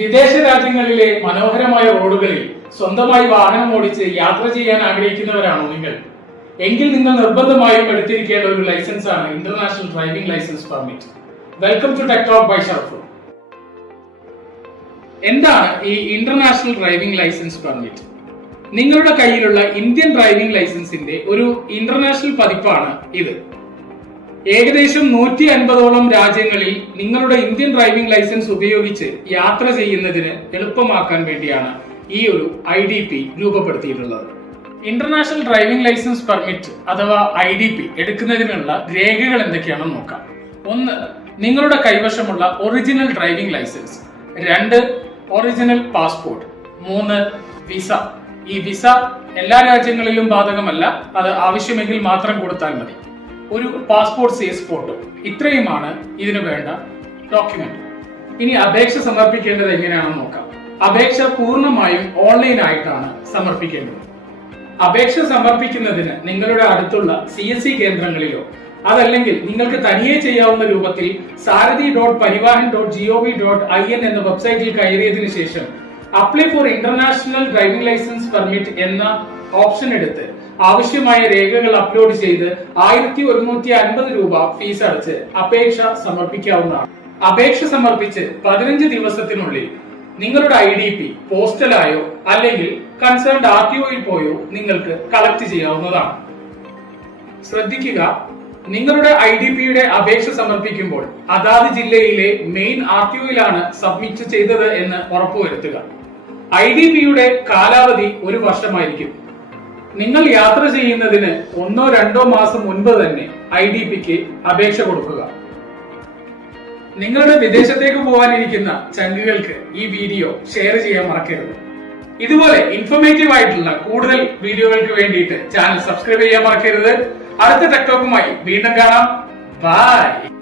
വിദേശ രാജ്യങ്ങളിലെ മനോഹരമായ റോഡുകളിൽ സ്വന്തമായി വാഹനം ഓടിച്ച് യാത്ര ചെയ്യാൻ ആഗ്രഹിക്കുന്നവരാണോ നിങ്ങൾ? എങ്കിൽ നിങ്ങൾ നിർബന്ധമായും എടുത്തിരിക്കേണ്ട ഒരു ലൈസൻസ് ആണ് international driving licence permit. Welcome to TechTok by Sharfu. എന്താണ് ഈ ഇന്റർനാഷണൽ ഡ്രൈവിംഗ് ലൈസൻസ് പെർമിറ്റ്? നിങ്ങളുടെ കയ്യിലുള്ള ഇന്ത്യൻ ഡ്രൈവിംഗ് ലൈസൻസിന്റെ ഒരു ഇന്റർനാഷണൽ പതിപ്പാണ് ഇത്. ഏകദേശം നൂറ്റി അൻപതോളം രാജ്യങ്ങളിൽ നിങ്ങളുടെ ഇന്ത്യൻ ഡ്രൈവിംഗ് ലൈസൻസ് ഉപയോഗിച്ച് യാത്ര ചെയ്യുന്നതിന് എളുപ്പമാക്കാൻ വേണ്ടിയാണ് ഈ ഒരു ഐ ഡി പി രൂപപ്പെടുത്തിയിട്ടുള്ളത്. ഇന്റർനാഷണൽ ഡ്രൈവിംഗ് ലൈസൻസ് പെർമിറ്റ് അഥവാ ഐ ഡി പി എടുക്കുന്നതിനുള്ള രേഖകൾ എന്തൊക്കെയാണെന്ന് നോക്കാം. ഒന്ന് നിങ്ങളുടെ കൈവശമുള്ള ഒറിജിനൽ ഡ്രൈവിംഗ് ലൈസൻസ് രണ്ട് ഒറിജിനൽ പാസ്പോർട്ട് മൂന്ന് വിസ ഈ വിസ എല്ലാ രാജ്യങ്ങളിലും ബാധകമല്ല. അത് ആവശ്യമെങ്കിൽ മാത്രം കൊടുത്താൽ മതി. ഒരു പാസ്പോർട്ട് സൈസ് ഫോട്ടോ ഇത്രയുമാണ് ഇതിനു വേണ്ട ഡോക്യുമെന്റ് ഇനി അപേക്ഷ സമർപ്പിക്കേണ്ടത് എങ്ങനെയാണെന്ന് നോക്കാം. അപേക്ഷ പൂർണമായും ഓൺലൈൻ ആയിട്ടാണ് സമർപ്പിക്കേണ്ടത്. അപേക്ഷ സമർപ്പിക്കുന്നതിന് നിങ്ങളുടെ അടുത്തുള്ള സി എസ് സി കേന്ദ്രങ്ങളിലോ അതല്ലെങ്കിൽ നിങ്ങൾക്ക് തനിയെ ചെയ്യാവുന്ന രൂപത്തിൽ Sarathi dot Parivahan dot G O V dot I N എന്ന വെബ്സൈറ്റിൽ കയറിയതിനു ശേഷം apply for international driving licence permit എന്ന ഓപ്ഷൻ എടുത്ത് ആവശ്യമായ രേഖകൾ അപ്ലോഡ് ചെയ്ത് ആയിരത്തി ഒരുന്നൂറ്റി അൻപത് രൂപ ഫീസ് അടച്ച് അപേക്ഷ സമർപ്പിക്കാവുന്നതാണ്. അപേക്ഷ സമർപ്പിച്ച് പതിനഞ്ച് ദിവസത്തിനുള്ളിൽ നിങ്ങളുടെ ഐ ഡി പി പോസ്റ്റലായോ അല്ലെങ്കിൽ കൺസേൺഡ് ആർ ടി ഒയിൽ പോയോ നിങ്ങൾക്ക് കളക്ട് ചെയ്യാവുന്നതാണ്. ശ്രദ്ധിക്കുക നിങ്ങളുടെ ഐ ഡി പിയുടെ അപേക്ഷ സമർപ്പിക്കുമ്പോൾ അതാത് ജില്ലയിലെ മെയിൻ ആർ ടി ഒയിലാണ് സബ്മിറ്റ് ചെയ്തത് എന്ന് ഉറപ്പുവരുത്തുക. ഐ ഡി പിയുടെ കാലാവധി ഒരു വർഷമായിരിക്കും. നിങ്ങൾ യാത്ര ചെയ്യുന്നതിന് ഒന്നോ രണ്ടോ മാസം മുൻപ് തന്നെ ഐ ഡി പിക്ക് അപേക്ഷ കൊടുക്കുക. നിങ്ങളുടെ വിദേശത്തേക്ക് പോകാനിരിക്കുന്ന ചങ്കുകൾക്ക് ഈ വീഡിയോ ഷെയർ ചെയ്യാൻ മറക്കരുത്. ഇതുപോലെ ഇൻഫോർമേറ്റീവ് ആയിട്ടുള്ള കൂടുതൽ വീഡിയോകൾക്ക് വേണ്ടിയിട്ട് ചാനൽ സബ്സ്ക്രൈബ് ചെയ്യാൻ മറക്കരുത്. അടുത്ത ടെക്ടോക്കുമായി വീണ്ടും കാണാം. ബൈ